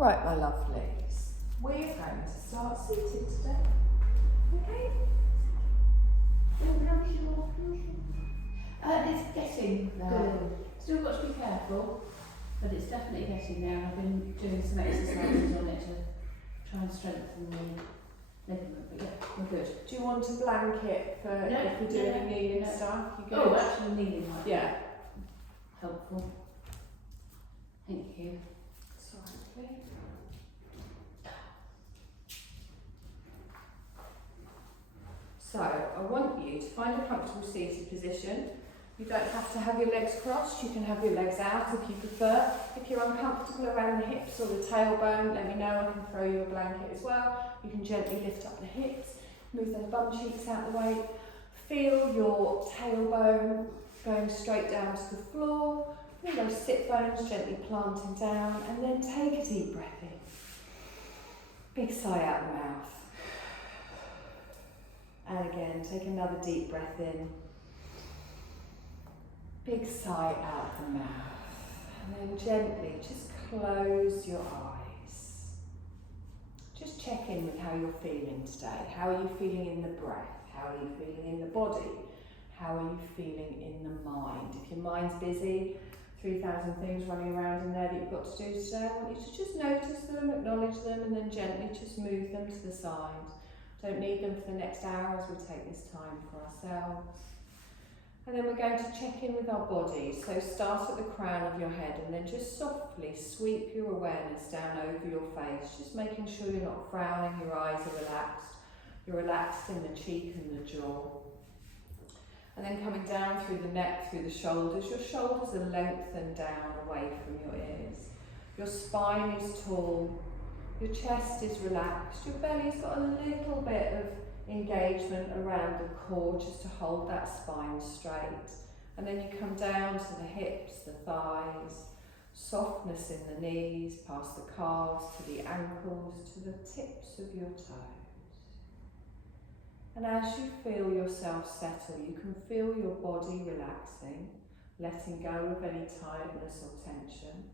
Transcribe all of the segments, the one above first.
Right, my lovelies, we're going to start seated today. Okay? It's getting there. Good. Still got to be careful, but it's definitely getting there. I've been doing some exercises on it to try and strengthen the ligament, but yeah, we're good. Do you want a blanket for if you're doing the kneeling stuff? You good? Oh, actually kneeling might be helpful. Thank you. Sorry. So, I want you to find a comfortable seated position. You don't have to have your legs crossed, you can have your legs out if you prefer. If you're uncomfortable around the hips or the tailbone, let me know, I can throw you a blanket as well. You can gently lift up the hips, move those bum cheeks out the way. Feel your tailbone going straight down to the floor. Feel those sit bones gently planting down, and then take a deep breath in. Big sigh out the mouth. And again, take another deep breath in. Big sigh out the mouth. And then gently just close your eyes. Just check in with how you're feeling today. How are you feeling in the breath? How are you feeling in the body? How are you feeling in the mind? If your mind's busy, 3,000 things running around in there that you've got to do today, I want you to just notice them, acknowledge them, and then gently just move them to the side. Don't need them for the next hour as we take this time for ourselves. And then we're going to check in with our body. So start at the crown of your head and then just softly sweep your awareness down over your face, just making sure you're not frowning, your eyes are relaxed. You're relaxed in the cheek and the jaw. And then coming down through the neck, through the shoulders. Your shoulders are lengthened down away from your ears. Your spine is tall. Your chest is relaxed, your belly's got a little bit of engagement around the core just to hold that spine straight. And then you come down to the hips, the thighs, softness in the knees, past the calves, to the ankles, to the tips of your toes. And as you feel yourself settle, you can feel your body relaxing, letting go of any tiredness or tension.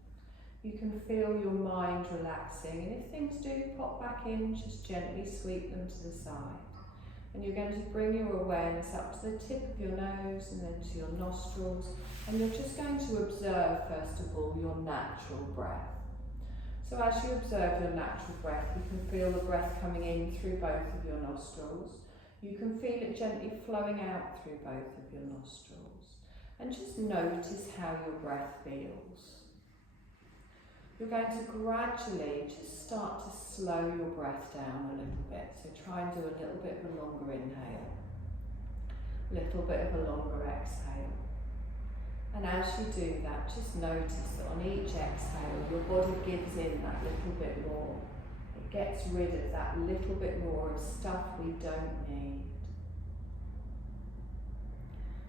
You can feel your mind relaxing, and if things do pop back in, just gently sweep them to the side. And you're going to bring your awareness up to the tip of your nose and then to your nostrils, and you're just going to observe, first of all, your natural breath. So as you observe your natural breath, you can feel the breath coming in through both of your nostrils. You can feel it gently flowing out through both of your nostrils. And just notice how your breath feels. You're going to gradually just start to slow your breath down a little bit. So try and do a little bit of a longer inhale, a little bit of a longer exhale. And as you do that, just notice that on each exhale, your body gives in that little bit more. It gets rid of that little bit more of stuff we don't need.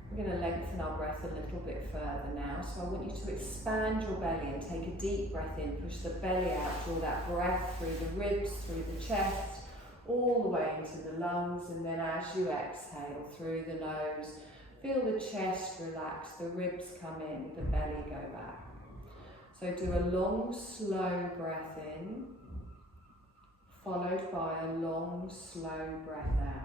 We're going to lengthen our breath a little bit further now. So I want you to expand your belly and take a deep breath in. Push the belly out, draw that breath through the ribs, through the chest, all the way into the lungs. And then as you exhale through the nose, feel the chest relax, the ribs come in, the belly go back. So do a long, slow breath in, followed by a long, slow breath out.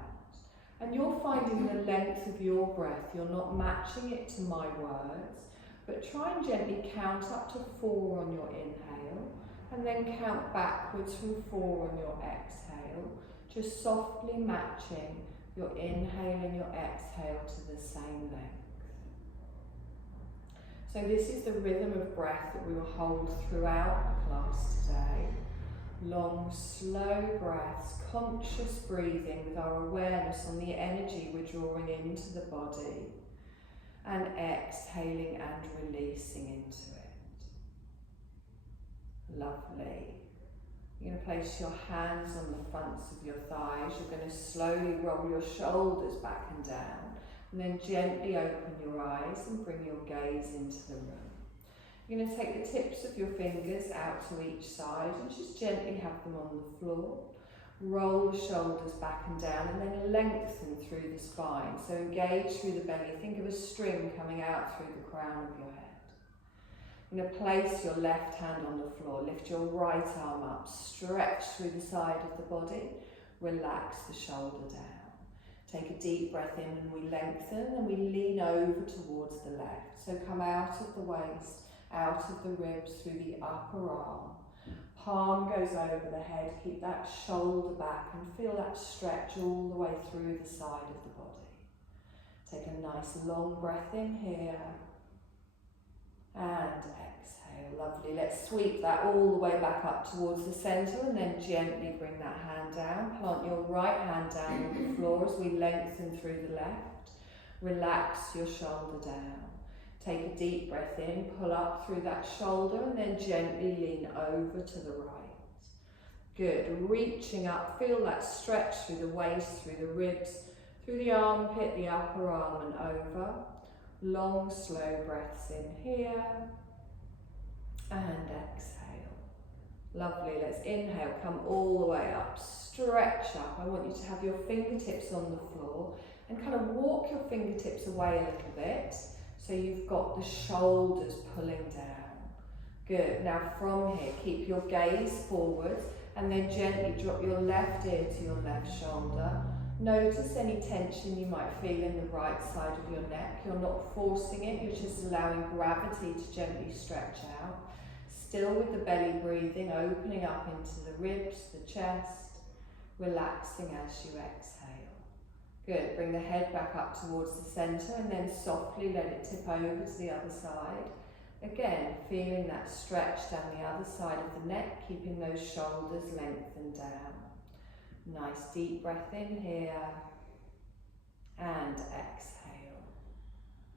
And you're finding the length of your breath. You're not matching it to my words, but try and gently count up to 4 on your inhale, and then count backwards from 4 on your exhale, just softly matching your inhale and your exhale to the same length. So this is the rhythm of breath that we will hold throughout the class today. Long, slow breaths, conscious breathing with our awareness on the energy we're drawing into the body, and exhaling and releasing into it. Lovely. You're going to place your hands on the fronts of your thighs. You're going to slowly roll your shoulders back and down, and then gently open your eyes and bring your gaze into the room. You're going to take the tips of your fingers out to each side and just gently have them on the floor. Roll the shoulders back and down, and then lengthen through the spine. So engage through the belly. Think of a string coming out through the crown of your head. You're going to place your left hand on the floor, lift your right arm up, stretch through the side of the body, relax the shoulder down. Take a deep breath in and we lengthen and we lean over towards the left. So come out of the waist, out of the ribs, through the upper arm. Palm goes over the head, keep that shoulder back and feel that stretch all the way through the side of the body. Take a nice long breath in here and exhale. Lovely. Let's sweep that all the way back up towards the centre and then gently bring that hand down. Plant your right hand down on the floor as we lengthen through the left. Relax your shoulder down. Take a deep breath in, pull up through that shoulder and then gently lean over to the right. Good. Reaching up, feel that stretch through the waist, through the ribs, through the armpit, the upper arm and over. Long, slow breaths in here and exhale. Lovely. Let's inhale, come all the way up, stretch up. I want you to have your fingertips on the floor and kind of walk your fingertips away a little bit. So you've got the shoulders pulling down. Good. Now from here, keep your gaze forward and then gently drop your left ear to your left shoulder. Notice any tension you might feel in the right side of your neck. You're not forcing it, you're just allowing gravity to gently stretch out. Still with the belly breathing, opening up into the ribs, the chest, relaxing as you exhale. Good, bring the head back up towards the centre and then softly let it tip over to the other side. Again, feeling that stretch down the other side of the neck, keeping those shoulders lengthened down. Nice deep breath in here and exhale.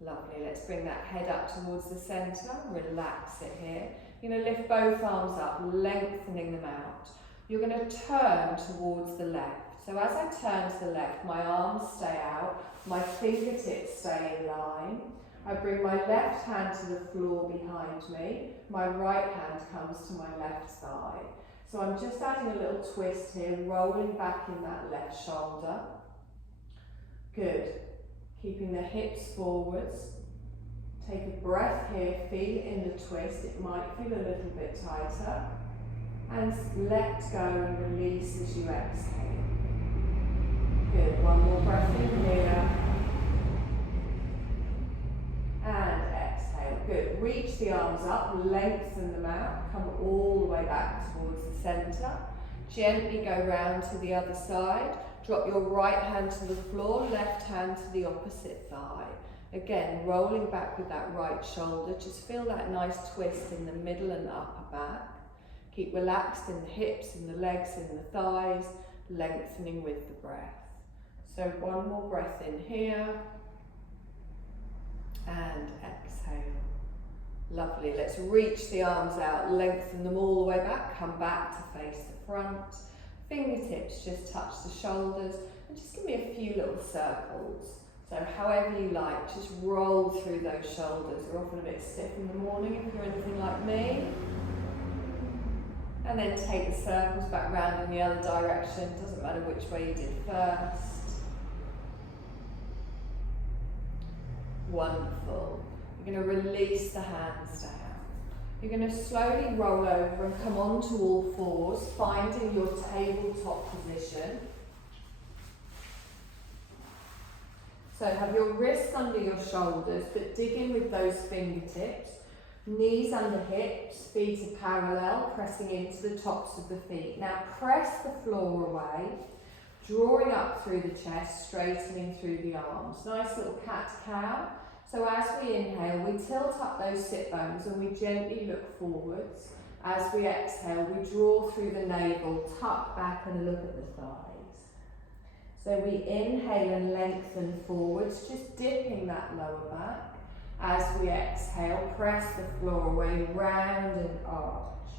Lovely, let's bring that head up towards the centre, relax it here. You're going to lift both arms up, lengthening them out. You're going to turn towards the left. So as I turn to the left, my arms stay out, my fingertips stay in line. I bring my left hand to the floor behind me, my right hand comes to my left thigh. So I'm just adding a little twist here, rolling back in that left shoulder. Good. Keeping the hips forwards. Take a breath here, feel in the twist. It might feel a little bit tighter. And let go and release as you exhale. Good. One more breath in here. And exhale. Good. Reach the arms up, lengthen them out, come all the way back towards the centre. Gently go round to the other side. Drop your right hand to the floor, left hand to the opposite thigh. Again, rolling back with that right shoulder. Just feel that nice twist in the middle and upper back. Keep relaxed in the hips, in the legs, in the thighs, lengthening with the breath. So one more breath in here. And exhale. Lovely. Let's reach the arms out, lengthen them all the way back, come back to face the front. Fingertips just touch the shoulders and just give me a few little circles. So however you like, just roll through those shoulders. They're often a bit stiff in the morning if you're anything like me. And then take the circles back round in the other direction. Doesn't matter which way you did first. Wonderful. You're going to release the hands down. You're going to slowly roll over and come onto all fours, finding your tabletop position. So have your wrists under your shoulders, but dig in with those fingertips. Knees under hips, feet are parallel, pressing into the tops of the feet. Now press the floor away, drawing up through the chest, straightening through the arms. Nice little cat-cow. So as we inhale, we tilt up those sit bones and we gently look forwards. As we exhale, we draw through the navel, tuck back and look at the thighs. So we inhale and lengthen forwards, just dipping that lower back. As we exhale, press the floor away, round and arch.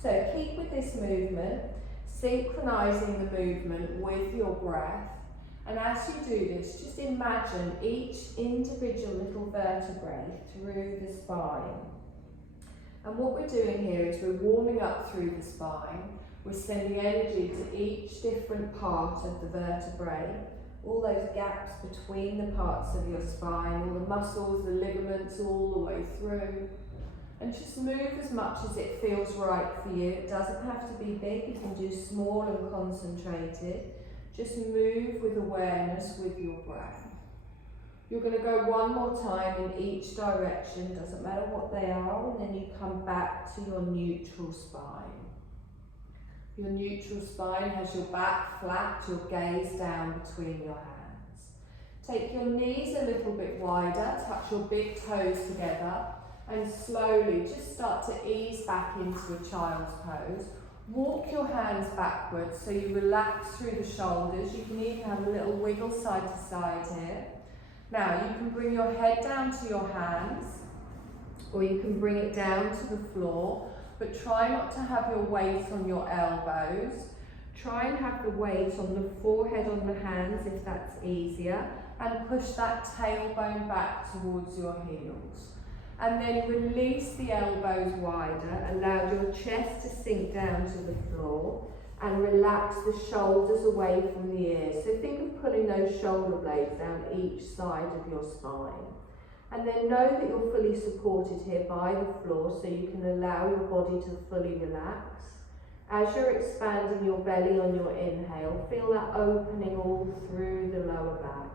So keep with this movement, synchronizing the movement with your breath. And as you do this, just imagine each individual little vertebrae through the spine. And what we're doing here is we're warming up through the spine. We're sending energy to each different part of the vertebrae, all those gaps between the parts of your spine, all the muscles, the ligaments, all the way through. And just move as much as it feels right for you. It doesn't have to be big, you can do small and concentrated. Just move with awareness with your breath. You're going to go one more time in each direction, doesn't matter what they are, and then you come back to your neutral spine. Your neutral spine has your back flat, your gaze down between your hands. Take your knees a little bit wider, touch your big toes together, and slowly just start to ease back into a child's pose. Walk your hands backwards so you relax through the shoulders. You can even have a little wiggle side to side here. Now you can bring your head down to your hands, or you can bring it down to the floor, but try not to have your weight on your elbows. Try and have the weight on the forehead on the hands if that's easier, and push that tailbone back towards your heels. And then release the elbows wider, allow your chest to sink down to the floor, and relax the shoulders away from the ears. So think of pulling those shoulder blades down each side of your spine. And then know that you're fully supported here by the floor, so you can allow your body to fully relax. As you're expanding your belly on your inhale, feel that opening all through the lower back.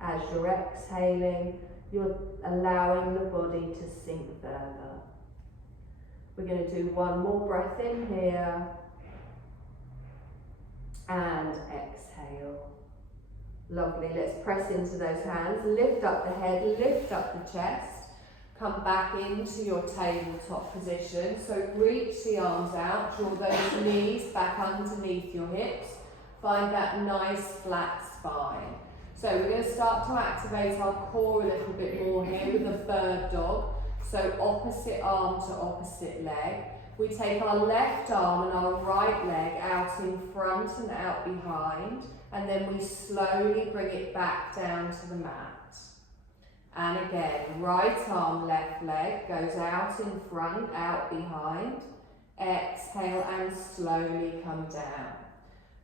As you're exhaling, you're allowing the body to sink further. We're going to do one more breath in here. And exhale. Lovely, let's press into those hands, lift up the head, lift up the chest, come back into your tabletop position. So reach the arms out, draw those knees back underneath your hips, find that nice flat spine. So we're going to start to activate our core a little bit more here with a bird dog. So opposite arm to opposite leg. We take our left arm and our right leg out in front and out behind, and then we slowly bring it back down to the mat. And again, right arm, left leg goes out in front, out behind. Exhale and slowly come down.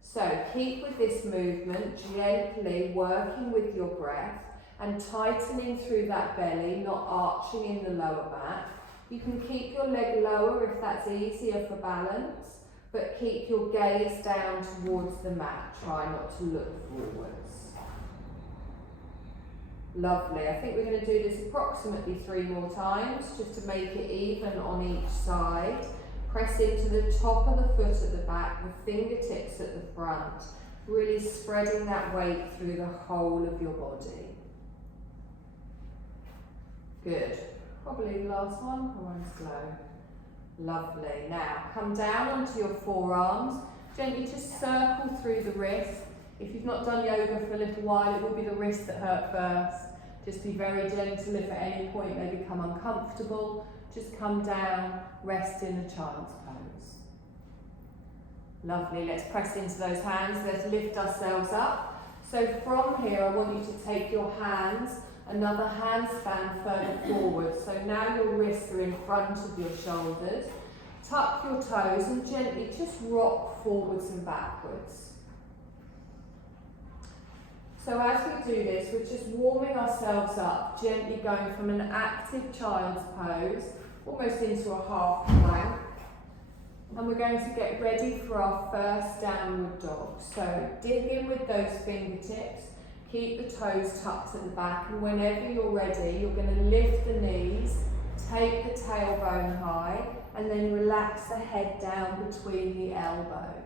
So keep with this movement, gently working with your breath and tightening through that belly, not arching in the lower back. You can keep your leg lower if that's easier for balance, but keep your gaze down towards the mat. Try not to look forwards. Lovely. I think we're going to do this approximately 3 more times, just to make it even on each side. Press into the top of the foot at the back, the fingertips at the front, really spreading that weight through the whole of your body. Good. Probably the last one, come on slow. Lovely. Now come down onto your forearms, gently just circle through the wrist. If you've not done yoga for a little while, it will be the wrist that hurt first. Just be very gentle. If at any point they become uncomfortable, just come down, rest in a child's pose. Lovely. Let's press into those hands. Let's lift ourselves up. So from here, I want you to take your hands another handspan further forward. So now your wrists are in front of your shoulders. Tuck your toes and gently just rock forwards and backwards. So as we do this, we're just warming ourselves up, gently going from an active child's pose, almost into a half plank. And we're going to get ready for our first downward dog. So dig in with those fingertips. Keep the toes tucked at the back, and whenever you're ready, you're going to lift the knees, take the tailbone high, and then relax the head down between the elbows.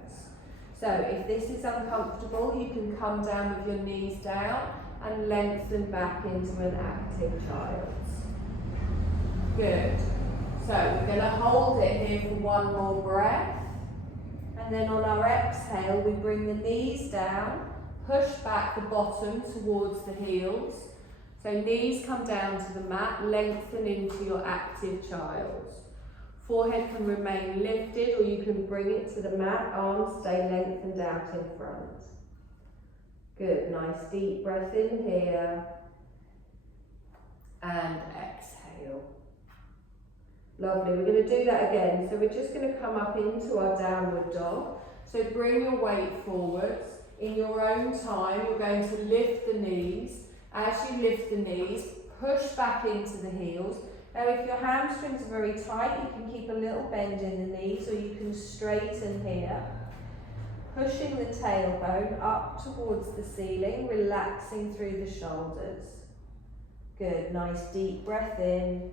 So if this is uncomfortable, you can come down with your knees down and lengthen back into an active child's. Good. So we're going to hold it here for one more breath, and then on our exhale, we bring the knees down. Push back the bottom towards the heels. So knees come down to the mat, lengthen into your active child's. Forehead can remain lifted, or you can bring it to the mat, arms stay lengthened out in front. Good, nice deep breath in here. And exhale. Lovely, we're going to do that again. So we're just going to come up into our downward dog. So bring your weight forwards. In your own time, you're going to lift the knees. As you lift the knees, push back into the heels. Now if your hamstrings are very tight, you can keep a little bend in the knees, or you can straighten here. Pushing the tailbone up towards the ceiling, relaxing through the shoulders. Good, nice deep breath in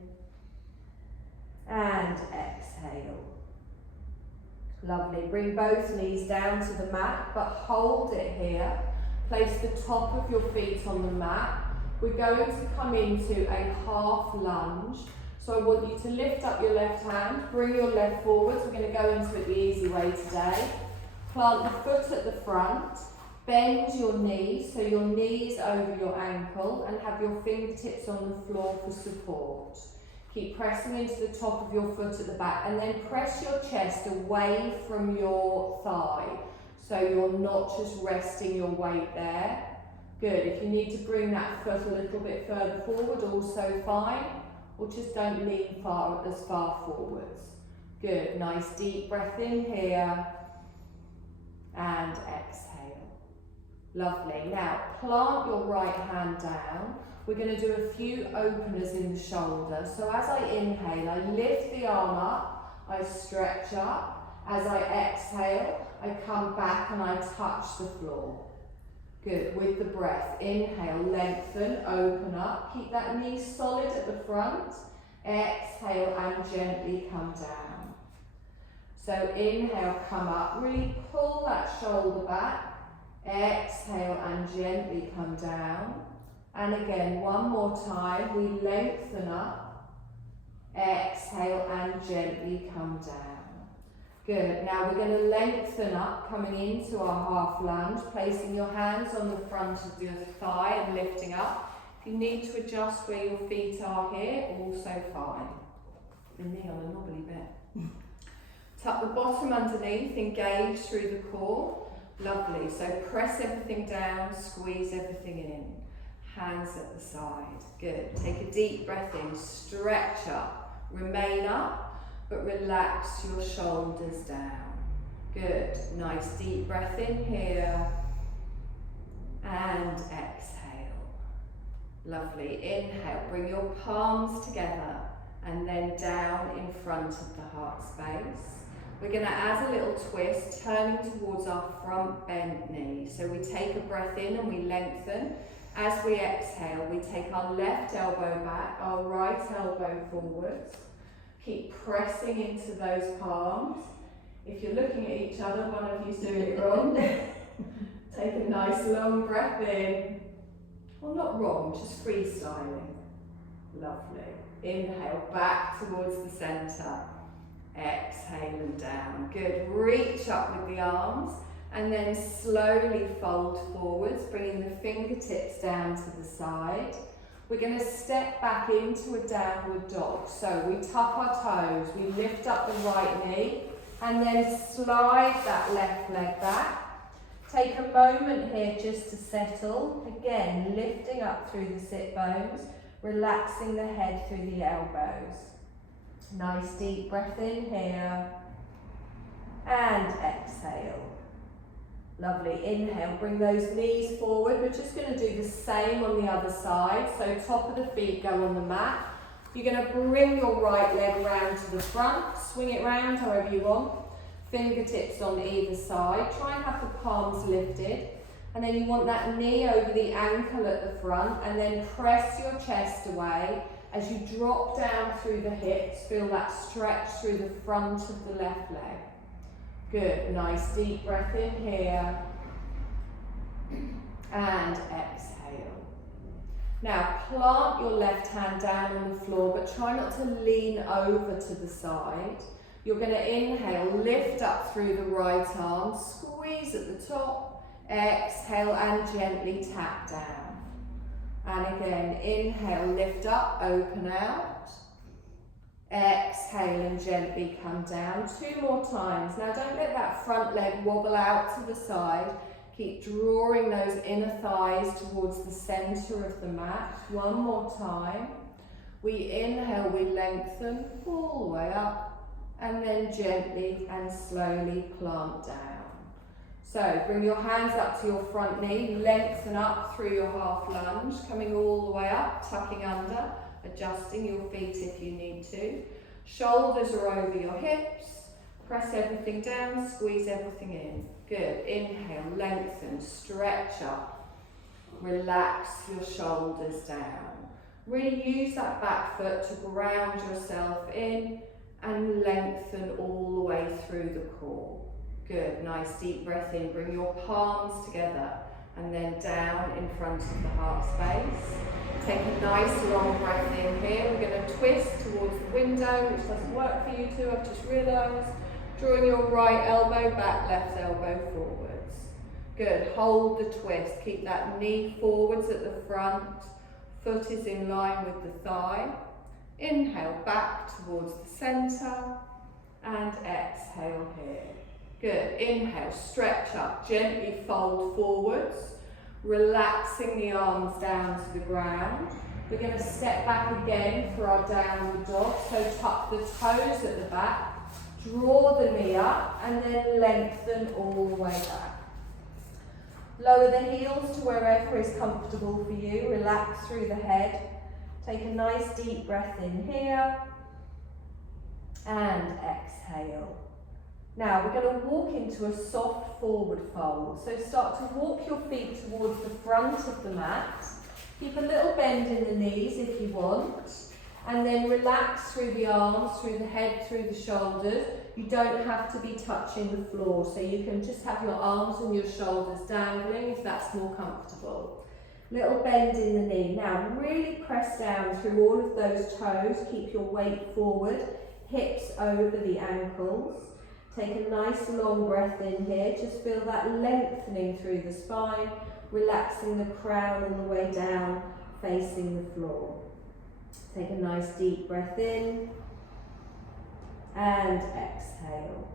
and exhale. Lovely, bring both knees down to the mat, but hold it here. Place the top of your feet on the mat. We're going to come into a half lunge. So I want you to lift up your left hand, bring your left forwards. We're going to go into it the easy way today. Plant the foot at the front, bend your knees, so your knees over your ankle, and have your fingertips on the floor for support. Keep pressing into the top of your foot at the back, and then press your chest away from your thigh, so you're not just resting your weight there. Good, if you need to bring that foot a little bit further forward, also fine, or just don't lean as far forwards. Good, nice deep breath in here, and exhale. Lovely. Now plant your right hand down. We're going to do a few openers in the shoulder. So as I inhale, I lift the arm up, I stretch up. As I exhale, I come back and I touch the floor. Good, with the breath. Inhale, lengthen, open up. Keep that knee solid at the front. Exhale and gently come down. So inhale, come up, really pull that shoulder back. Exhale and gently come down. And again, one more time, we lengthen up. Exhale and gently come down. Good, now we're going to lengthen up, coming into our half lunge, placing your hands on the front of your thigh and lifting up. If you need to adjust where your feet are here, also fine. The knee on a knobbly bit. Tuck the bottom underneath, engage through the core. Lovely, so press everything down, squeeze everything in. Hands at the side, good. Take a deep breath in, stretch up, remain up, but relax your shoulders down. Good, nice deep breath in here, and exhale. Lovely, inhale, bring your palms together, and then down in front of the heart space. We're going to add a little twist, turning towards our front bent knee. So we take a breath in and we lengthen. As we exhale, we take our left elbow back, our right elbow forwards. Keep pressing into those palms. If you're looking at each other, one of you's doing it wrong. Take a nice long breath in. Well, not wrong, just freestyling. Lovely. Inhale, back towards the centre. Exhale and down. Good. Reach up with the arms and then slowly fold forwards, bringing the fingertips down to the side. We're going to step back into a downward dog. So we tuck our toes, we lift up the right knee and then slide that left leg back. Take a moment here just to settle. Again, lifting up through the sit bones, relaxing the head through the elbows. Nice deep breath in here and exhale. Lovely, inhale, bring those knees forward. We're just going to do the same on the other side. So top of the feet go on the mat. You're going to bring your right leg round to the front, swing it round however you want. Fingertips on either side. Try and have the palms lifted. And then you want that knee over the ankle at the front and then press your chest away. As you drop down through the hips, feel that stretch through the front of the left leg. Good, nice deep breath in here. And exhale. Now plant your left hand down on the floor, but try not to lean over to the side. You're going to inhale, lift up through the right arm, squeeze at the top, exhale and gently tap down. And again, inhale, lift up, open out. Exhale and gently come down. 2 more times. Now don't let that front leg wobble out to the side. Keep drawing those inner thighs towards the centre of the mat. 1 more time. We inhale, we lengthen all the way up. And then gently and slowly plant down. So bring your hands up to your front knee, lengthen up through your half lunge, coming all the way up, tucking under. adjusting your feet if you need to. Shoulders are over your hips. Press everything down, squeeze everything in. Good. Inhale, lengthen, stretch up. Relax your shoulders down. Really use that back foot to ground yourself in and lengthen all the way through the core. Good. Nice deep breath in. Bring your palms together and then down in front of the heart space. Take a nice long breath in here. We're going to twist towards the window, which doesn't work for you two, I've just realised. Drawing your right elbow back, left elbow forwards. Good. Hold the twist. Keep that knee forwards at the front. Foot is in line with the thigh. Inhale back towards the centre and exhale here. Good. Inhale, stretch up, gently fold forwards, relaxing the arms down to the ground. We're going to step back again for our downward dog. So tuck the toes at the back, draw the knee up and then lengthen all the way back. Lower the heels to wherever is comfortable for you. Relax through the head. Take a nice deep breath in here and exhale. Now we're going to walk into a soft forward fold. So start to walk your feet towards the front of the mat. Keep a little bend in the knees if you want. And then relax through the arms, through the head, through the shoulders. You don't have to be touching the floor. So you can just have your arms and your shoulders dangling if that's more comfortable. Little bend in the knee. Now really press down through all of those toes. Keep your weight forward. Hips over the ankles. Take a nice long breath in here. Just feel that lengthening through the spine, relaxing the crown all the way down, facing the floor. Take a nice deep breath in and exhale.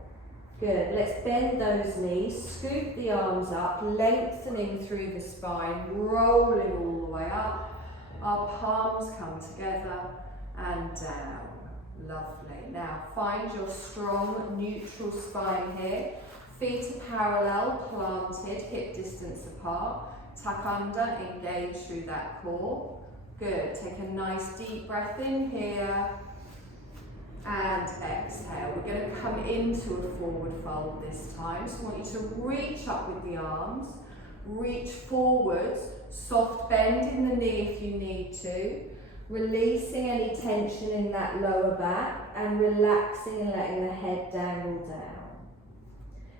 Good. Let's bend those knees, scoop the arms up, lengthening through the spine, rolling all the way up. Our palms come together and down. Lovely. Now find your strong neutral spine here. Feet are parallel, planted, hip distance apart. Tuck under, engage through that core. Good. Take a nice deep breath in here and exhale. We're going to come into a forward fold this time. So I want you to reach up with the arms, reach forwards, soft bend in the knee if you need to. Releasing any tension in that lower back and relaxing and letting the head dangle down.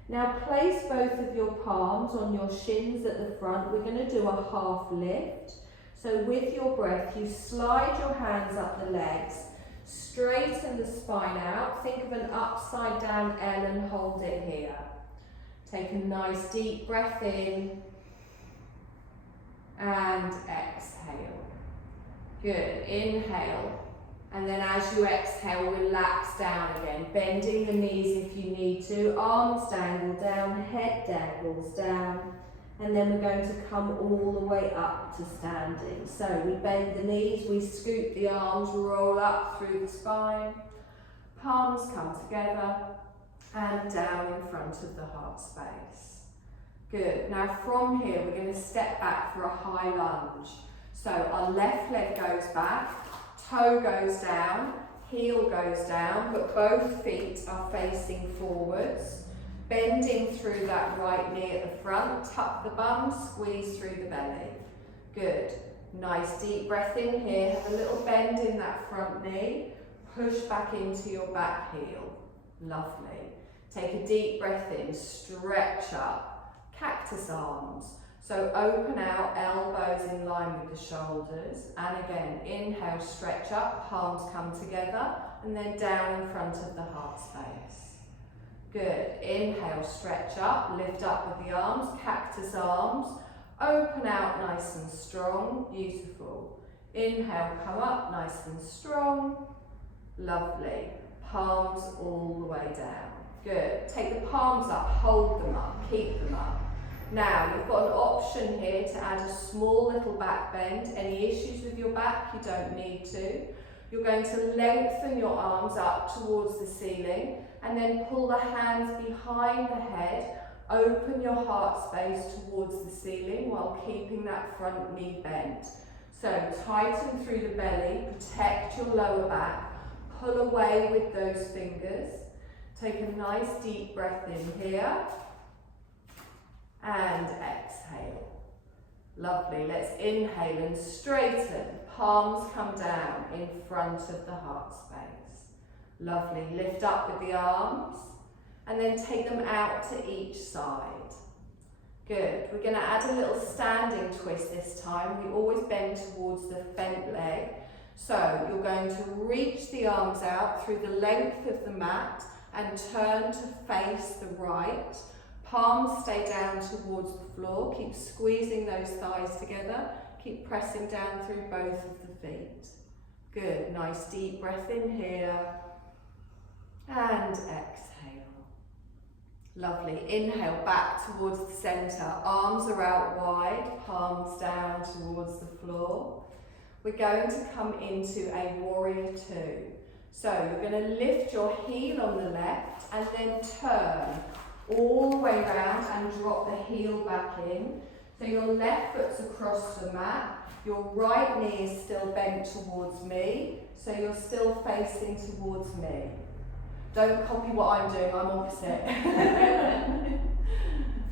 Now place both of your palms on your shins at the front. We're going to do a half lift. So with your breath, you slide your hands up the legs, straighten the spine out. Think of an upside down L and hold it here. Take a nice deep breath in and exhale. Good. Inhale. And then as you exhale, relax down again. Bending the knees if you need to. Arms dangle down, head dangles down. And then we're going to come all the way up to standing. So we bend the knees, we scoop the arms, roll up through the spine. Palms come together and down in front of the heart space. Good. Now from here, we're going to step back for a high lunge. So our left leg goes back, toe goes down, heel goes down, but both feet are facing forwards. Bending through that right knee at the front, tuck the bum, squeeze through the belly. Good. Nice deep breath in here, have a little bend in that front knee, push back into your back heel. Lovely. Take a deep breath in, stretch up, cactus arms. So open out, elbows in line with the shoulders. And again, inhale, stretch up, palms come together, and then down in front of the heart space. Good. Inhale, stretch up, lift up with the arms, cactus arms. Open out nice and strong. Beautiful. Inhale, come up nice and strong. Lovely. Palms all the way down. Good. Take the palms up, hold them up, keep them up. Now, you've got an option here to add a small little back bend. Any issues with your back, you don't need to. You're going to lengthen your arms up towards the ceiling and then pull the hands behind the head. Open your heart space towards the ceiling while keeping that front knee bent. So tighten through the belly, protect your lower back, pull away with those fingers. Take a nice deep breath in here and exhale. Lovely. Let's inhale and straighten. Palms come down in front of the heart space. Lovely. Lift up with the arms and then take them out to each side. Good. We're going to add a little standing twist this time. We always bend towards the bent leg. So you're going to reach the arms out through the length of the mat and turn to face the right. Palms stay down towards the floor. Keep squeezing those thighs together. Keep pressing down through both of the feet. Good. Nice deep breath in here. And exhale. Lovely. Inhale back towards the centre. Arms are out wide. Palms down towards the floor. We're going to come into a warrior two. So you're going to lift your heel on the left and then turn all the way round and drop the heel back in. So your left foot's across the mat. Your right knee is still bent towards me. So you're still facing towards me. Don't copy what I'm doing, I'm opposite.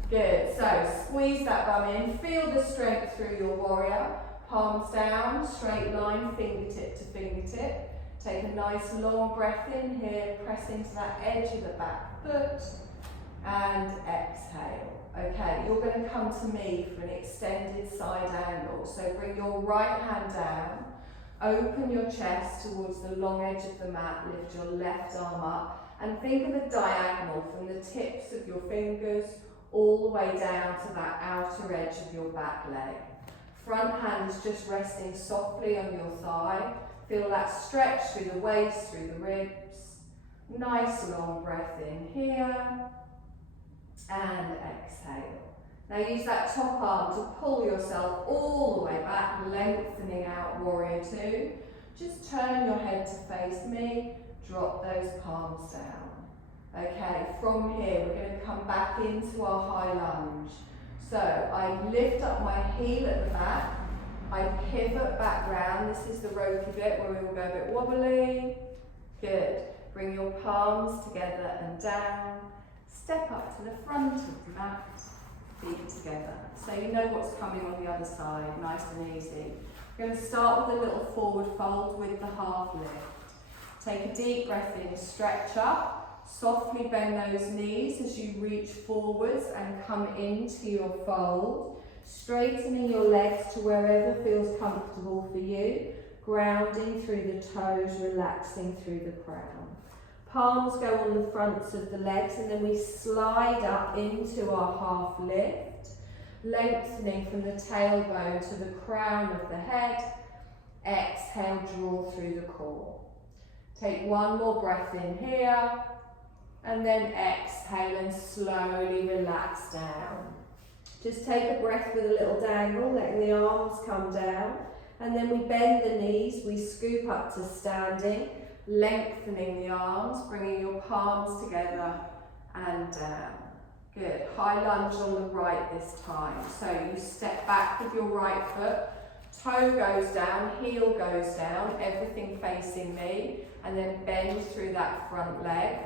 Good. So squeeze that bum in. Feel the strength through your warrior. Palms down, straight line, fingertip to fingertip. Take a nice long breath in here, press into that edge of the back foot, and exhale. Okay, you're going to come to me for an extended side angle. So bring your right hand down, open your chest towards the long edge of the mat, lift your left arm up, and think of a diagonal from the tips of your fingers all the way down to that outer edge of your back leg. Front hand is just resting softly on your thigh. Feel that stretch through the waist, through the ribs. Nice long breath in here. And exhale. Now use that top arm to pull yourself all the way back, lengthening out warrior two. Just turn your head to face me. Drop those palms down. Okay, from here we're going to come back into our high lunge. So I lift up my heel at the back, I pivot back round. This is the ropey bit where we will go a bit wobbly. Good. Bring your palms together and down. Step up to the front of the mat, feet together. So you know what's coming on the other side, nice and easy. We're going to start with a little forward fold with the half lift. Take a deep breath in, stretch up. Softly bend those knees as you reach forwards and come into your fold. Straightening your legs to wherever feels comfortable for you. Grounding through the toes, relaxing through the crown. Palms go on the fronts of the legs and then we slide up into our half lift. Lengthening from the tailbone to the crown of the head. Exhale, draw through the core. Take one more breath in here. And then exhale and slowly relax down. Just take a breath with a little dangle, letting the arms come down. And then we bend the knees, we scoop up to standing, lengthening the arms, bringing your palms together and down. Good. High lunge on the right this time. So you step back with your right foot, toe goes down, heel goes down, everything facing me, and then bend through that front leg.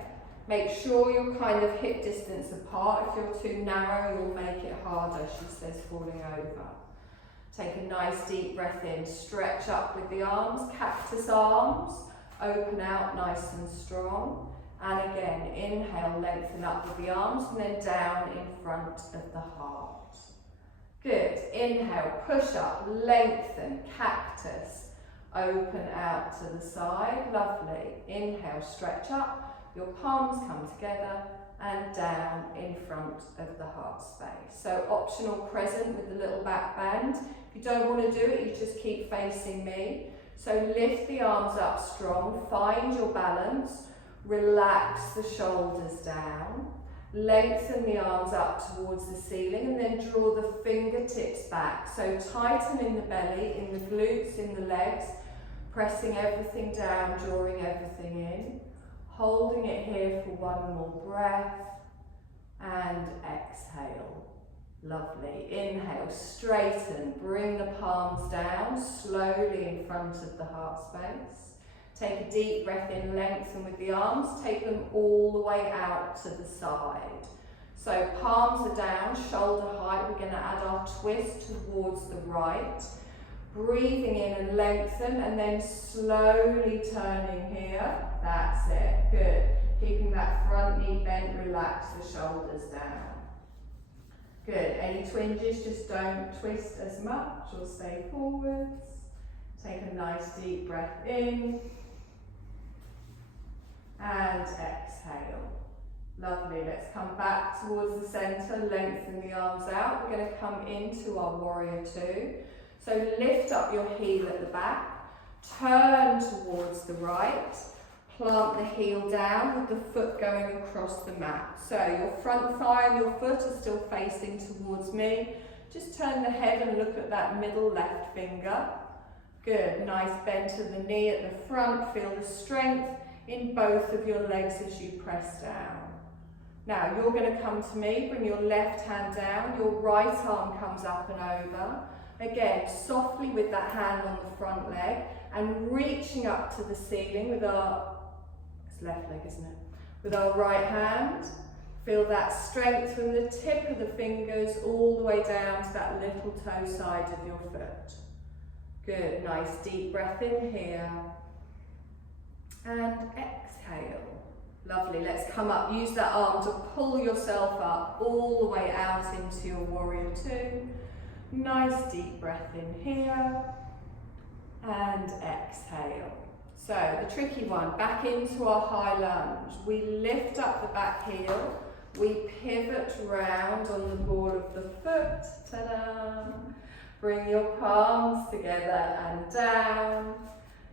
Make sure you're kind of hip distance apart. If you're too narrow, you'll make it harder, she says, falling over. Take a nice deep breath in, stretch up with the arms, cactus arms, open out nice and strong. And again, inhale, lengthen up with the arms and then down in front of the heart. Good, inhale, push up, lengthen, cactus, open out to the side, lovely. Inhale, stretch up. Your palms come together and down in front of the heart space. So optional crescent with the little back bend. If you don't want to do it, you just keep facing me. So lift the arms up strong, find your balance, relax the shoulders down, lengthen the arms up towards the ceiling and then draw the fingertips back. So tighten in the belly, in the glutes, in the legs, pressing everything down, drawing everything in. Holding it here for one more breath and exhale. Lovely. Inhale, straighten, bring the palms down, slowly in front of the heart space. Take a deep breath in, lengthen with the arms, take them all the way out to the side. So palms are down, shoulder height, we're going to add our twist towards the right. Breathing in and lengthen, and then slowly turning here. That's it, good. Keeping that front knee bent, relax the shoulders down. Good, any twinges, just don't twist as much or stay forwards. Take a nice deep breath in. And exhale. Lovely, let's come back towards the centre, lengthen the arms out. We're going to come into our warrior two. So lift up your heel at the back, turn towards the right, plant the heel down with the foot going across the mat. So your front thigh and your foot are still facing towards me. Just turn the head and look at that middle left finger. Good, nice bend to the knee at the front. Feel the strength in both of your legs as you press down. Now you're going to come to me, bring your left hand down, your right arm comes up and over. Again, softly with that hand on the front leg and reaching up to the ceiling with our, it's left leg, isn't it? With our right hand. Feel that strength from the tip of the fingers all the way down to that little toe side of your foot. Good, nice deep breath in here. And exhale. Lovely, let's come up. Use that arm to pull yourself up all the way out into your warrior two. Nice deep breath in here. And exhale. So the tricky one, back into our high lunge. We lift up the back heel. We pivot round on the ball of the foot. Ta-da! Bring your palms together and down.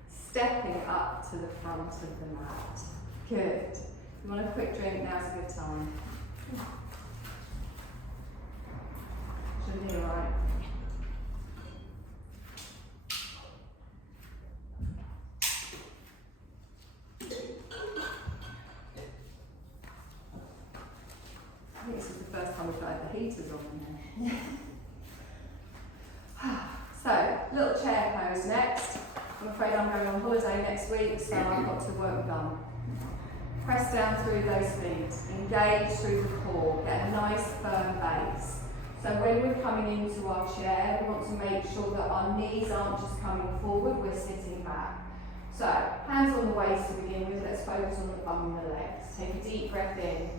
Stepping up to the front of the mat. Good. If you want a quick drink, now's a good time. Should be alright. I think this is the first time we've got the heaters on in here. So, little chair pose next. I'm afraid I'm going on holiday next week, so I've got to work done. Press down through those feet, engage through the core, get a nice firm base. So when we're coming into our chair, we want to make sure that our knees aren't just coming forward, we're sitting back. So, hands on the waist to begin with, let's focus on the bum and the legs. Take a deep breath in.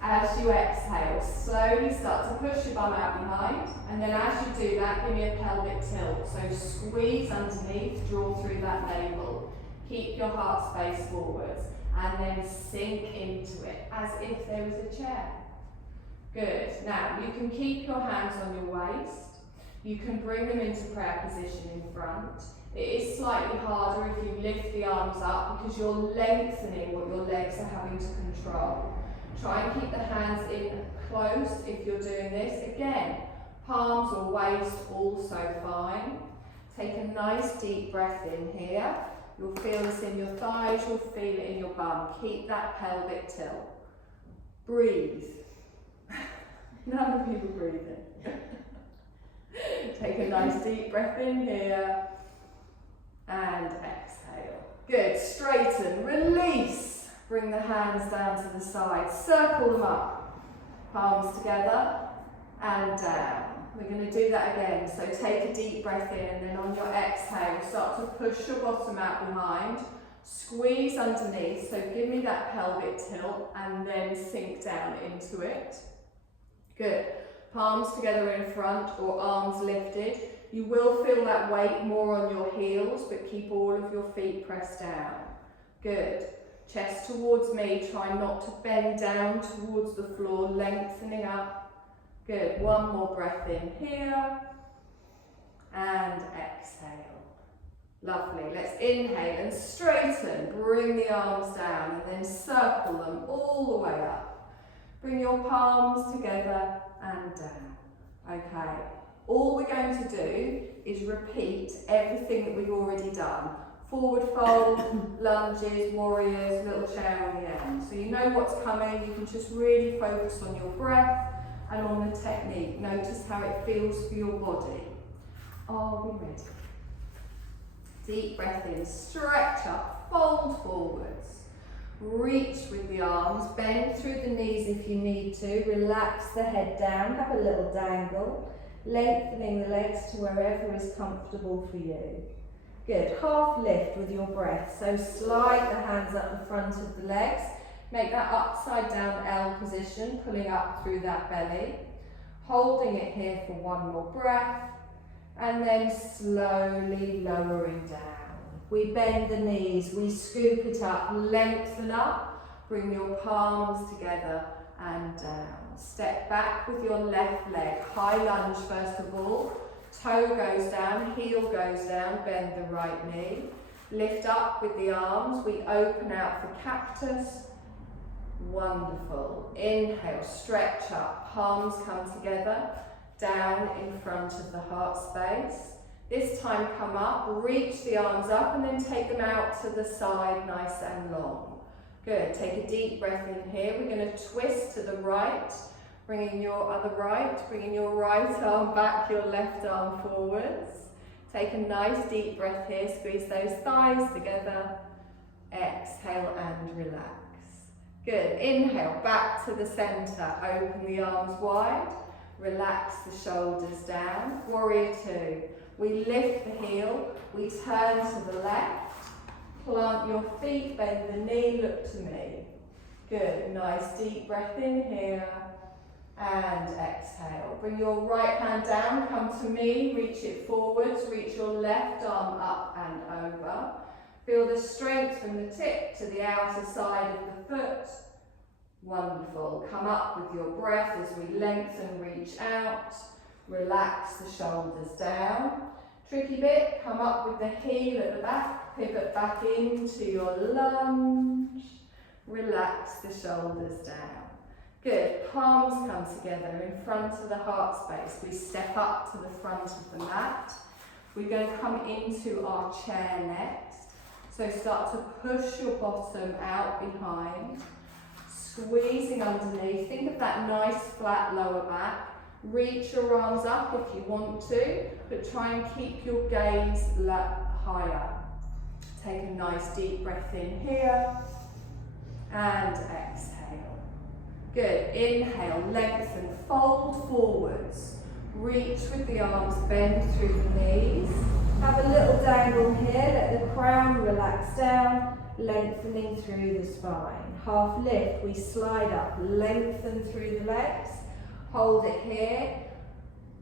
As you exhale, slowly start to push your bum out behind, and then as you do that, give me a pelvic tilt. So squeeze underneath, draw through that navel. Keep your heart space forwards, and then sink into it, as if there was a chair. Good. Now, you can keep your hands on your waist. You can bring them into prayer position in front. It is slightly harder if you lift the arms up, because you're lengthening what your legs are having to control. Try and keep the hands in close if you're doing this. Again, palms or waist also fine. Take a nice deep breath in here. You'll feel this in your thighs, you'll feel it in your bum. Keep that pelvic tilt. Breathe. None of you are breathing. Take a nice deep breath in here. And exhale. Good. Straighten, release. Bring the hands down to the side, circle them up, palms together and down. We're going to do that again, so take a deep breath in, and then on your exhale, start to push your bottom out behind, squeeze underneath, so give me that pelvic tilt and then sink down into it. Good. Palms together in front or arms lifted. You will feel that weight more on your heels, but keep all of your feet pressed down. Good. Chest towards me, try not to bend down towards the floor, lengthening up. Good, one more breath in here, and exhale. Lovely, let's inhale and straighten, bring the arms down, and then circle them all the way up. Bring your palms together and down. Okay, all we're going to do is repeat everything that we've already done. Forward fold, lunges, warriors, little chair on the end. So you know what's coming, you can just really focus on your breath, and on the technique. Notice how it feels for your body. Are we ready? Deep breath in, stretch up, fold forwards. Reach with the arms, bend through the knees if you need to, relax the head down, have a little dangle, lengthening the legs to wherever is comfortable for you. Good, half lift with your breath, so slide the hands up the front of the legs, make that upside down L position, pulling up through that belly, holding it here for one more breath, and then slowly lowering down. We bend the knees, we scoop it up, lengthen up, bring your palms together and down. Step back with your left leg, high lunge first of all, toe goes down, heel goes down, bend the right knee. Lift up with the arms, we open out for cactus. Wonderful. Inhale, stretch up, palms come together, down in front of the heart space. This time come up, reach the arms up and then take them out to the side, nice and long. Good, take a deep breath in here. We're going to twist to the right, bringing your right arm back, your left arm forwards. Take a nice deep breath here, squeeze those thighs together. Exhale and relax. Good, inhale, back to the center, open the arms wide. Relax the shoulders down. Warrior two. We lift the heel, we turn to the left, plant your feet, bend the knee, look to me. Good, nice deep breath in here and exhale. Bring your right hand down, come to me, reach it forwards, reach your left arm up and over. Feel the strength from the tip to the outer side of the foot. Wonderful. Come up with your breath as we lengthen, reach out. Relax the shoulders down. Tricky bit, come up with the heel at the back, pivot back into your lunge. Relax the shoulders down. Good, palms come together in front of the heart space. We step up to the front of the mat. We're going to come into our chair next. So start to push your bottom out behind. Squeezing underneath, think of that nice flat lower back. Reach your arms up if you want to, but try and keep your gaze higher. Take a nice deep breath in here and exhale. Good, inhale, lengthen, fold forwards. Reach with the arms, bend through the knees. Have a little dangle here, let the crown relax down, lengthening through the spine. Half lift, we slide up, lengthen through the legs. Hold it here,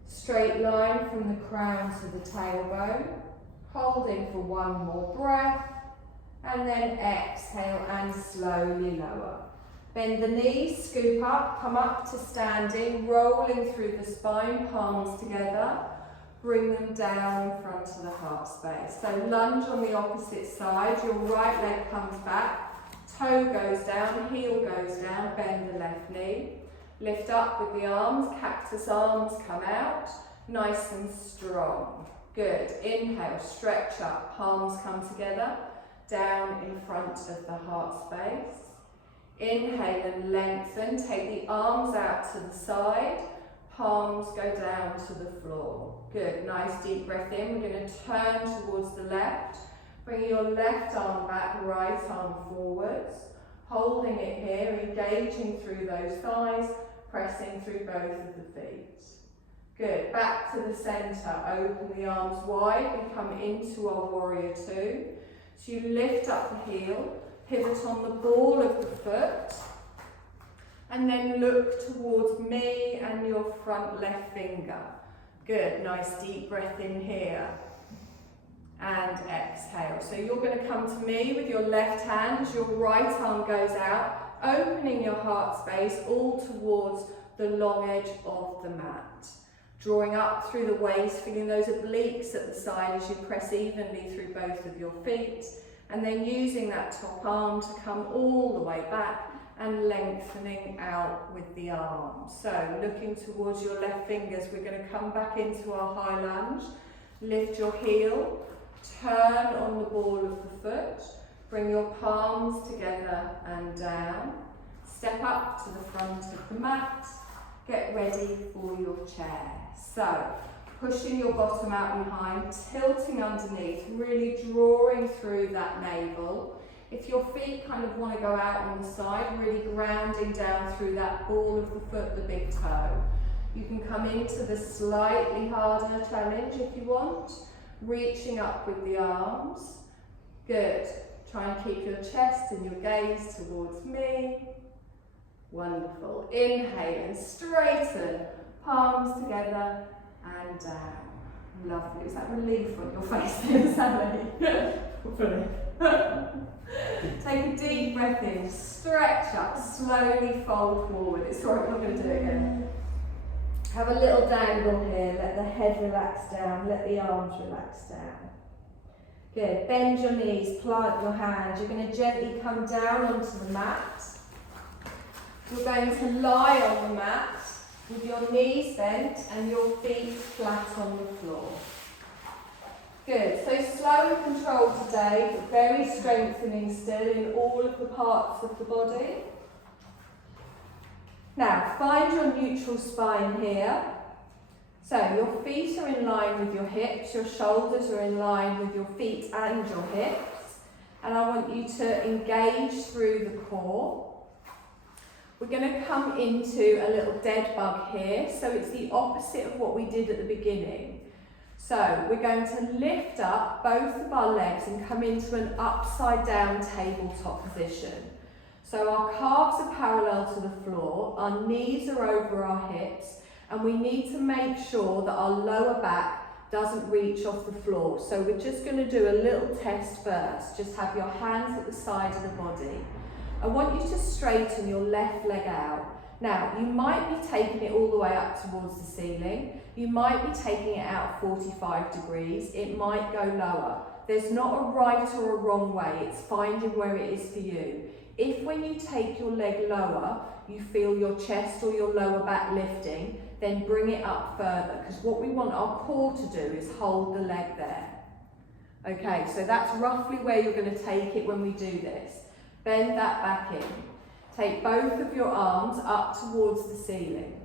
straight line from the crown to the tailbone. Holding for one more breath, and then exhale and slowly lower. Bend the knees, scoop up, come up to standing, rolling through the spine, palms together. Bring them down in front of the heart space. So lunge on the opposite side, your right leg comes back, toe goes down, heel goes down, bend the left knee. Lift up with the arms, cactus arms come out, nice and strong. Good, inhale, stretch up, palms come together, down in front of the heart space. Inhale and lengthen, take the arms out to the side, palms go down to the floor. Good, nice deep breath in. We're going to turn towards the left. Bring your left arm back, right arm forwards. Holding it here, engaging through those thighs, pressing through both of the feet. Good, back to the centre, open the arms wide. We come into our warrior two. So you lift up the heel, pivot on the ball of the foot, and then look towards me and your front left finger. Good, nice deep breath in here. And exhale. So you're going to come to me with your left hand as your right arm goes out, opening your heart space all towards the long edge of the mat. Drawing up through the waist, feeling those obliques at the side as you press evenly through both of your feet. And then using that top arm to come all the way back and lengthening out with the arm. So looking towards your left fingers, we're going to come back into our high lunge. Lift your heel, turn on the ball of the foot, bring your palms together and down. Step up to the front of the mat, get ready for your chair. So, pushing your bottom out behind, tilting underneath, really drawing through that navel. If your feet kind of want to go out on the side, really grounding down through that ball of the foot, the big toe. You can come into the slightly harder challenge if you want, reaching up with the arms. Good. Try and keep your chest and your gaze towards me. Wonderful. Inhale and straighten, palms together and down. Lovely. Is that relief on your face then, Sally? Take a deep breath in, stretch up, slowly fold forward. It's all right, we're not going to do it again. Have a little dangle here, let the head relax down, let the arms relax down. Good, bend your knees, plant your hands. You're going to gently come down onto the mat. You're going to lie on the mat with your knees bent and your feet flat on the floor. Good, so slow and controlled today, but very strengthening still in all of the parts of the body. Now, find your neutral spine here. So your feet are in line with your hips, your shoulders are in line with your feet and your hips. And I want you to engage through the core. We're going to come into a little dead bug here, so it's the opposite of what we did at the beginning. So we're going to lift up both of our legs and come into an upside down tabletop position. So our calves are parallel to the floor, our knees are over our hips, and we need to make sure that our lower back doesn't reach off the floor. So we're just going to do a little test first. Just have your hands at the side of the body. I want you to straighten your left leg out. Now, you might be taking it all the way up towards the ceiling. You might be taking it out 45 degrees. It might go lower. There's not a right or a wrong way. It's finding where it is for you. If when you take your leg lower, you feel your chest or your lower back lifting, then bring it up further, because what we want our core to do is hold the leg there. Okay, so that's roughly where you're going to take it when we do this. Bend that back in. Take both of your arms up towards the ceiling.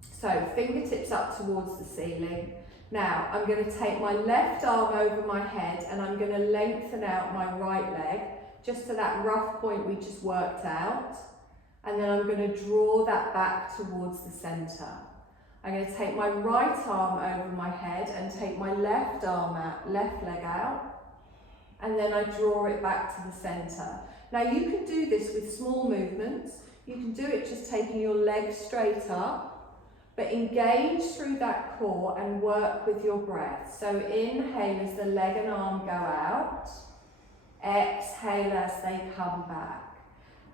So fingertips up towards the ceiling. Now I'm going to take my left arm over my head and I'm going to lengthen out my right leg just to that rough point we just worked out. And then I'm going to draw that back towards the centre. I'm going to take my right arm over my head and take my left arm out, left leg out, and then I draw it back to the centre. Now you can do this with small movements. You can do it just taking your legs straight up, but engage through that core and work with your breath. So inhale as the leg and arm go out. Exhale as they come back.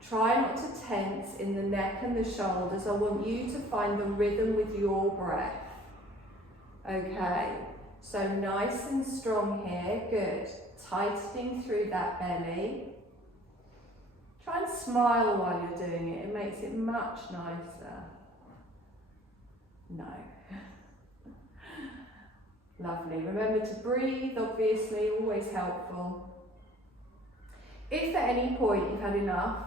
Try not to tense in the neck and the shoulders. I want you to find the rhythm with your breath. Okay, so nice and strong here, good. Tightening through that belly. Try and smile while you're doing it, it makes it much nicer. No. Lovely, remember to breathe, obviously, always helpful. If at any point you've had enough,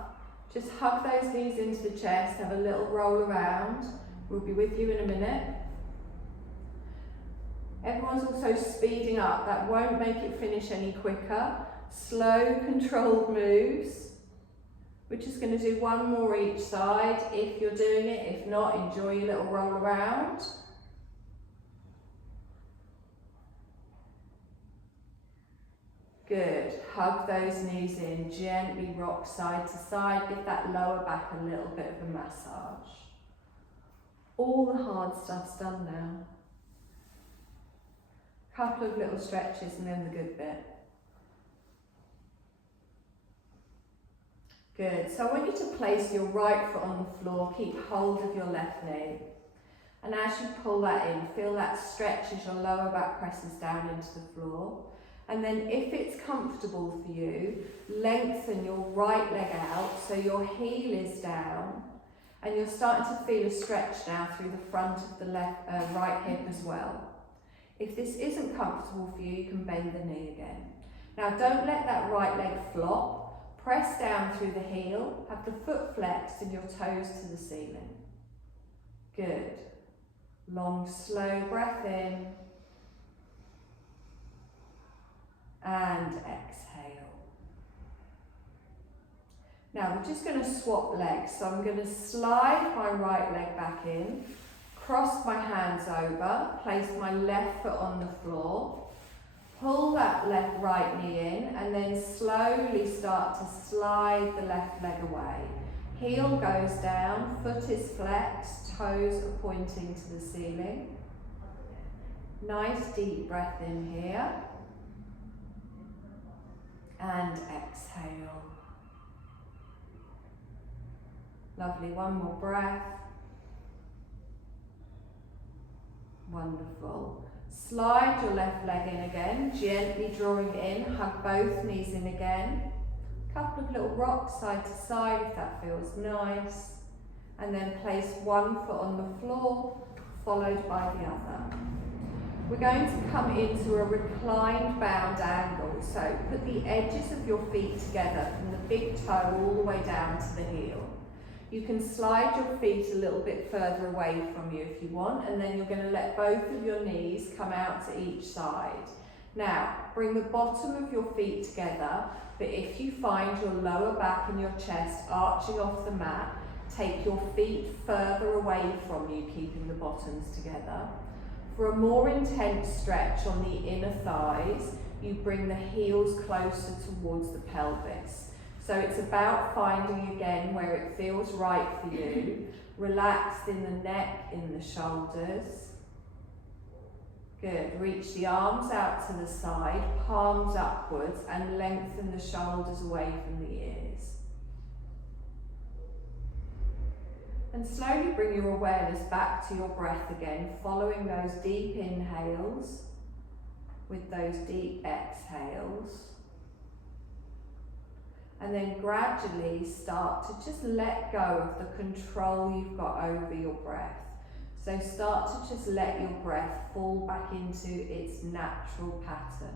just hug those knees into the chest, have a little roll around. We'll be with you in a minute. Everyone's also speeding up. That won't make it finish any quicker. Slow, controlled moves. We're just going to do one more each side if you're doing it. If not, enjoy your little roll around. Good. Hug those knees in, gently rock side to side. Give that lower back a little bit of a massage. All the hard stuff's done now. Couple of little stretches and then the good bit. Good. So I want you to place your right foot on the floor. Keep hold of your left knee. And as you pull that in, feel that stretch as your lower back presses down into the floor. And then if it's comfortable for you, lengthen your right leg out so your heel is down and you're starting to feel a stretch now through the front of the right hip as well. If this isn't comfortable for you, you can bend the knee again. Now don't let that right leg flop. Press down through the heel, have the foot flexed and your toes to the ceiling. Good. Long, slow breath in. And exhale. Now we're just going to swap legs. So I'm going to slide my right leg back in, cross my hands over, place my left foot on the floor, pull that left right knee in, and then slowly start to slide the left leg away. Heel goes down, foot is flexed, toes are pointing to the ceiling. Nice deep breath in here. And exhale. Lovely, one more breath. Wonderful. Slide your left leg in again, gently drawing it in, hug both knees in again. Couple of little rocks side to side if that feels nice. And then place one foot on the floor, followed by the other. We're going to come into a reclined bound angle. So put the edges of your feet together from the big toe all the way down to the heel. You can slide your feet a little bit further away from you if you want, and then you're going to let both of your knees come out to each side. Now, bring the bottom of your feet together, but if you find your lower back and your chest arching off the mat, take your feet further away from you, keeping the bottoms together. For a more intense stretch on the inner thighs, you bring the heels closer towards the pelvis. So it's about finding again where it feels right for you. Relaxed in the neck, in the shoulders. Good. Reach the arms out to the side, palms upwards, and lengthen the shoulders away from the ears. And slowly bring your awareness back to your breath again, following those deep inhales with those deep exhales. And then gradually start to just let go of the control you've got over your breath. So start to just let your breath fall back into its natural pattern.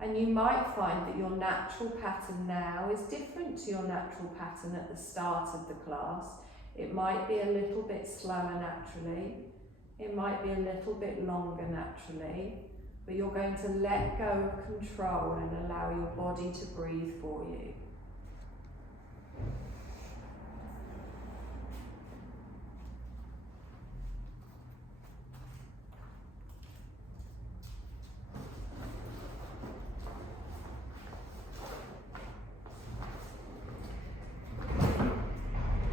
And you might find that your natural pattern now is different to your natural pattern at the start of the class. It might be a little bit slower naturally. It might be a little bit longer naturally. But you're going to let go of control and allow your body to breathe for you.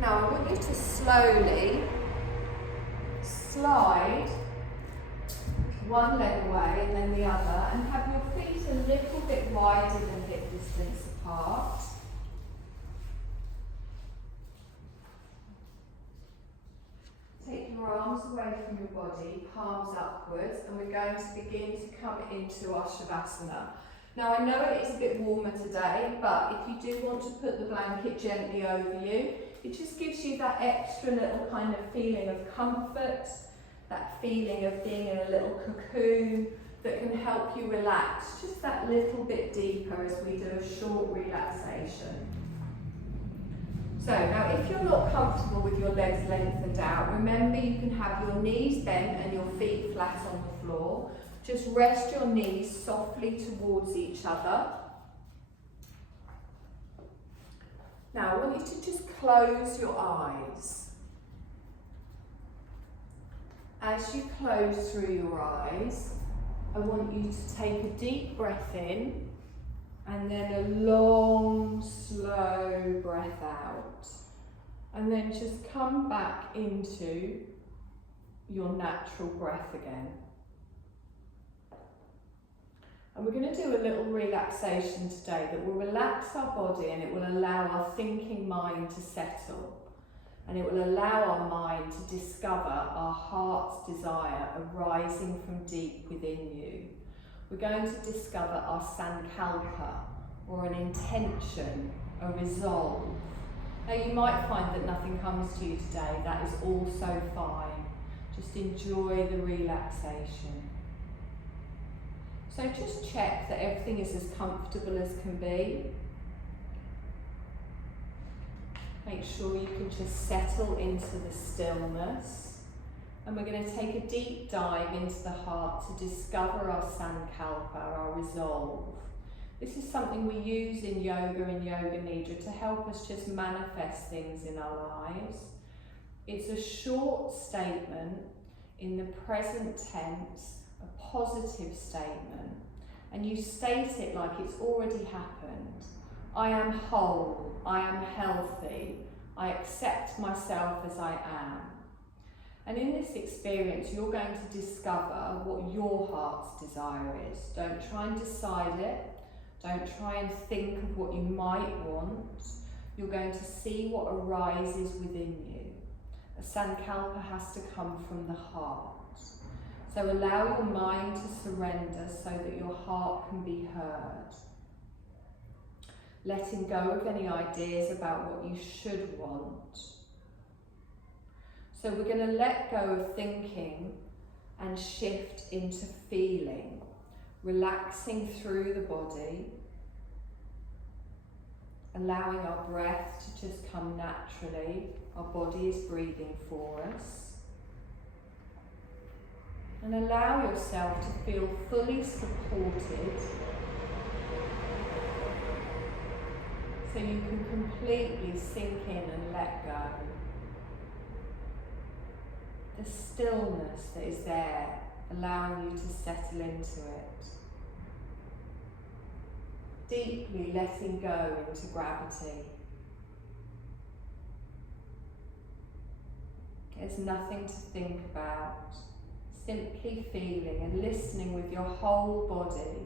Now I want you to slowly slide one leg away and then the other, and have your feet a little bit wider than hip distance apart. Take your arms away from your body, palms upwards, and we're going to begin to come into our Shavasana. Now I know it is a bit warmer today, but if you do want to put the blanket gently over you, it just gives you that extra little kind of feeling of comfort, that feeling of being in a little cocoon that can help you relax just that little bit deeper as we do a short relaxation. So now if you're not comfortable with your legs lengthened out, remember you can have your knees bent and your feet flat on the floor. Just rest your knees softly towards each other. Now I want you to just close your eyes. As you close through your eyes, I want you to take a deep breath in and then a long, slow breath out. And then just come back into your natural breath again. And we're going to do a little relaxation today that will relax our body and it will allow our thinking mind to settle. And it will allow our mind to discover our heart's desire arising from deep within you. We're going to discover our sankalpa, or an intention, a resolve. Now you might find that nothing comes to you today. That is also fine. Just enjoy the relaxation. So just check that everything is as comfortable as can be. Make sure you can just settle into the stillness. And we're going to take a deep dive into the heart to discover our sankalpa, our resolve. This is something we use in yoga and yoga nidra to help us just manifest things in our lives. It's a short statement in the present tense, a positive statement, and you state it like it's already happened. I am whole, I am healthy, I accept myself as I am. And in this experience, you're going to discover what your heart's desire is. Don't try and decide it. Don't try and think of what you might want. You're going to see what arises within you. A sankalpa has to come from the heart. So allow your mind to surrender so that your heart can be heard. Letting go of any ideas about what you should want. So we're going to let go of thinking and shift into feeling, relaxing through the body, allowing our breath to just come naturally. Our body is breathing for us. And allow yourself to feel fully supported so you can completely sink in and let go. The stillness that is there, allowing you to settle into it. Deeply letting go into gravity. There's nothing to think about. Simply feeling and listening with your whole body.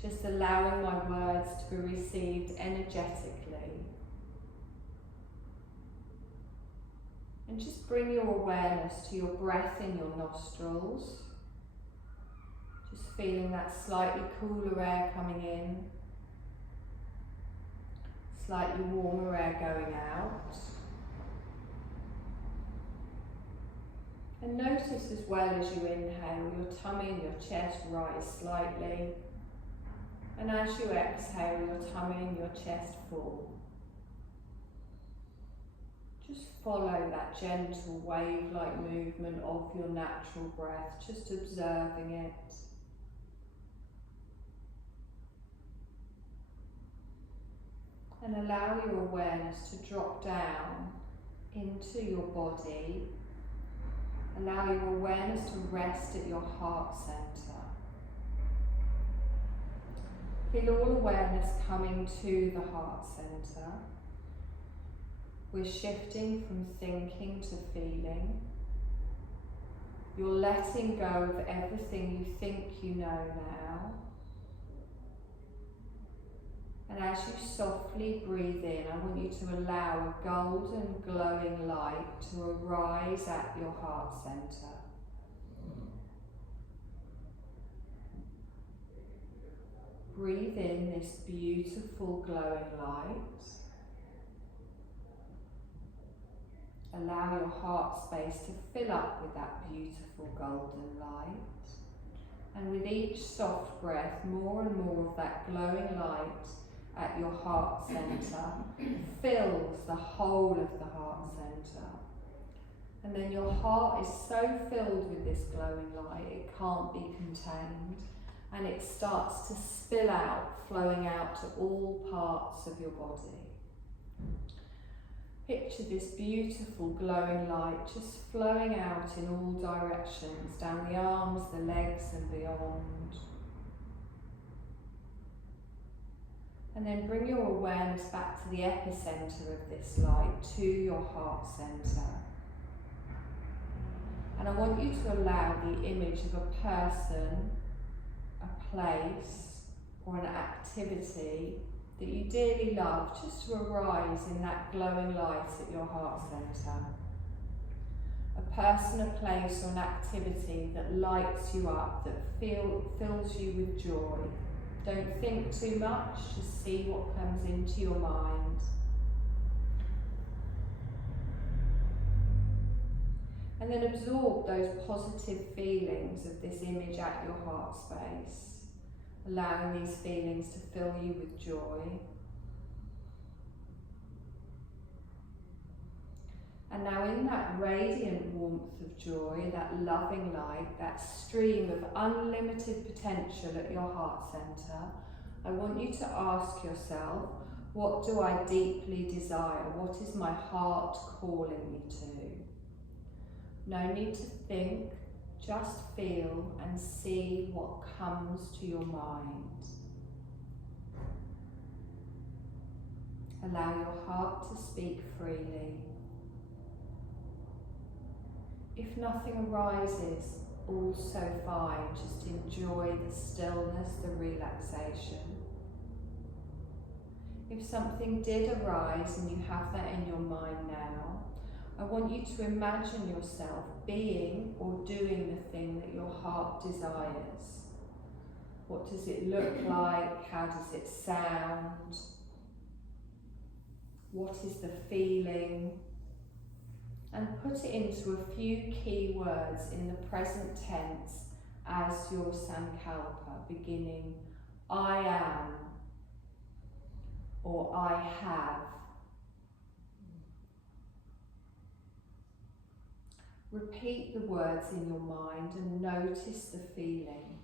Just allowing my words to be received energetically. And just bring your awareness to your breath in your nostrils. Just feeling that slightly cooler air coming in. Slightly warmer air going out. And notice as well as you inhale, your tummy and your chest rise slightly. And as you exhale, your tummy and your chest fall. Just follow that gentle wave-like movement of your natural breath, just observing it. And allow your awareness to drop down into your body. Allow your awareness to rest at your heart center. Feel all awareness coming to the heart center. We're shifting from thinking to feeling. You're letting go of everything you think you know now. And as you softly breathe in, I want you to allow a golden glowing light to arise at your heart center. Breathe in this beautiful glowing light. Allow your heart space to fill up with that beautiful golden light. And with each soft breath, more and more of that glowing light at your heart centre fills the whole of the heart centre. And then your heart is so filled with this glowing light, it can't be contained. And it starts to spill out, flowing out to all parts of your body. Picture this beautiful glowing light just flowing out in all directions, down the arms, the legs and beyond. And then bring your awareness back to the epicenter of this light, to your heart center. And I want you to allow the image of a person, a place, or an activity that you dearly love just to arise in that glowing light at your heart center. A person, a place, or an activity that lights you up, that fills you with joy. Don't think too much, just see what comes into your mind. And then absorb those positive feelings of this image at your heart space, allowing these feelings to fill you with joy. And now in that radiant warmth of joy, that loving light, that stream of unlimited potential at your heart centre, I want you to ask yourself, what do I deeply desire? What is my heart calling me to? No need to think, just feel and see what comes to your mind. Allow your heart to speak freely. If nothing arises, also fine, just enjoy the stillness, the relaxation. If something did arise and you have that in your mind now, I want you to imagine yourself being or doing the thing that your heart desires. What does it look like? How does it sound? What is the feeling? And put it into a few key words in the present tense as your sankalpa, beginning I am or I have. Repeat the words in your mind and notice the feeling.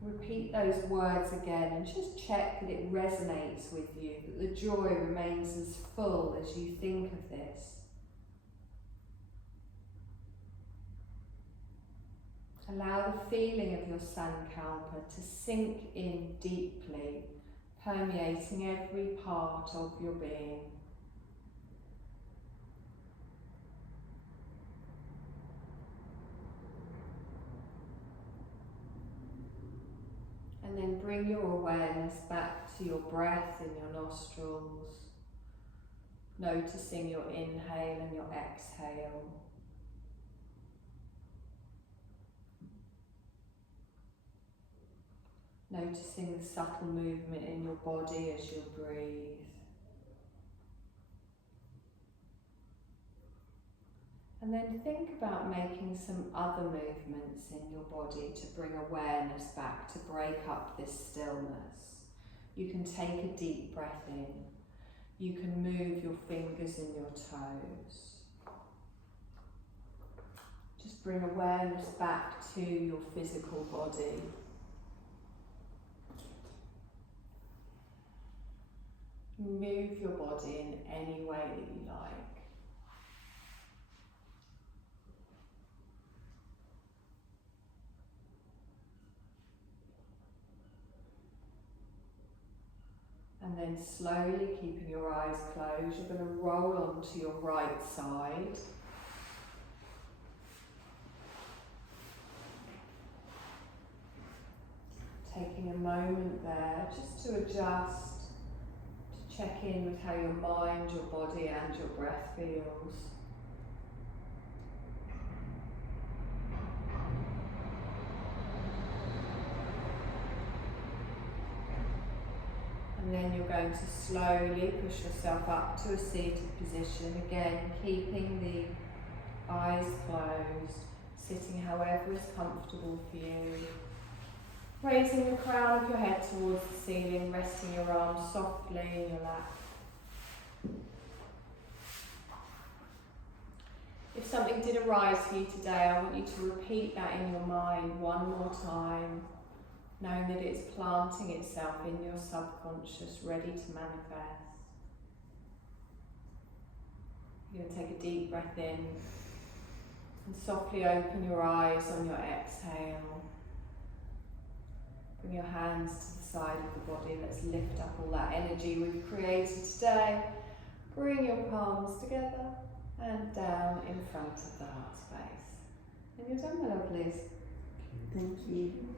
Repeat those words again and just check that it resonates with you, that the joy remains as full as you think of this. Allow the feeling of your sankalpa to sink in deeply, permeating every part of your being. And then bring your awareness back to your breath in your nostrils, noticing your inhale and your exhale. Noticing the subtle movement in your body as you breathe. And then think about making some other movements in your body to bring awareness back, to break up this stillness. You can take a deep breath in. You can move your fingers and your toes. Just bring awareness back to your physical body. Move your body in any way that you like. And then slowly, keeping your eyes closed, you're going to roll onto your right side. Taking a moment there just to adjust, to check in with how your mind, your body and your breath feels. And then you're going to slowly push yourself up to a seated position, again keeping the eyes closed, sitting however is comfortable for you. Raising the crown of your head towards the ceiling, resting your arms softly in your lap. If something did arise for you today, I want you to repeat that in your mind one more time, knowing that it's planting itself in your subconscious, ready to manifest. You're going to take a deep breath in and softly open your eyes on your exhale. Bring your hands to the side of the body. Let's lift up all that energy we've created today. Bring your palms together and down in front of the heart space. And you're done, my lovelies. Thank you.